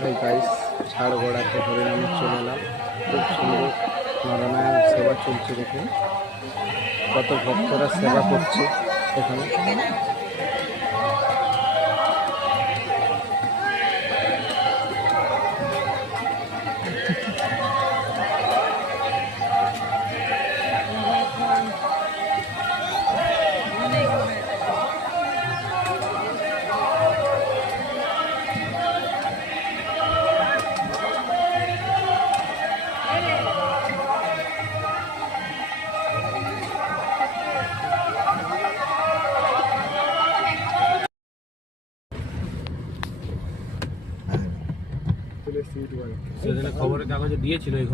Hi guys ধরে হরিনামে চলে এলাম। খুব সুন্দর নারায়ণ সেবা চলছে দেখুন। কত ভক্তরা সেবা করছে এখানে। সেদিনে খবরের কাগজে দিয়েছিল এই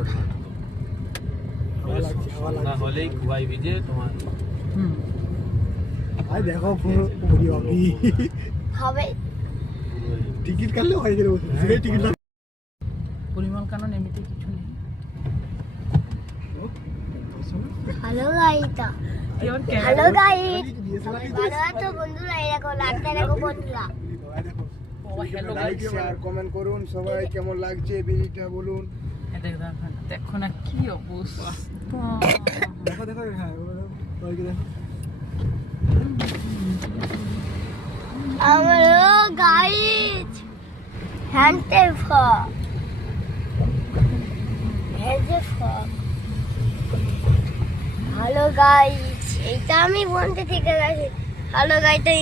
সন্ধ্যা হলেই ভিজে তোমার আই দেখো পুরি বাবি হবে। টিকিট কাটলে হয়ে গেল সেই টিকিট পরিমল কানন এমনিতে কিছু নেই। ভালো আছো বন্ধুরা দেখো বন্ধুরা। লাইক শেয়ার কমেন্ট করুন সবাই কেমন লাগছে বলুন। দেখো দেখো না কি অবস্থা। দেখো দেখো হ্যাঁ আমারও গাড়ি হ্যান্ডে ফক। হ্যান্ডে ফক। ভালো গাইজ এইটা আমি বলতে ঠিক আছে। ভালো গাইটা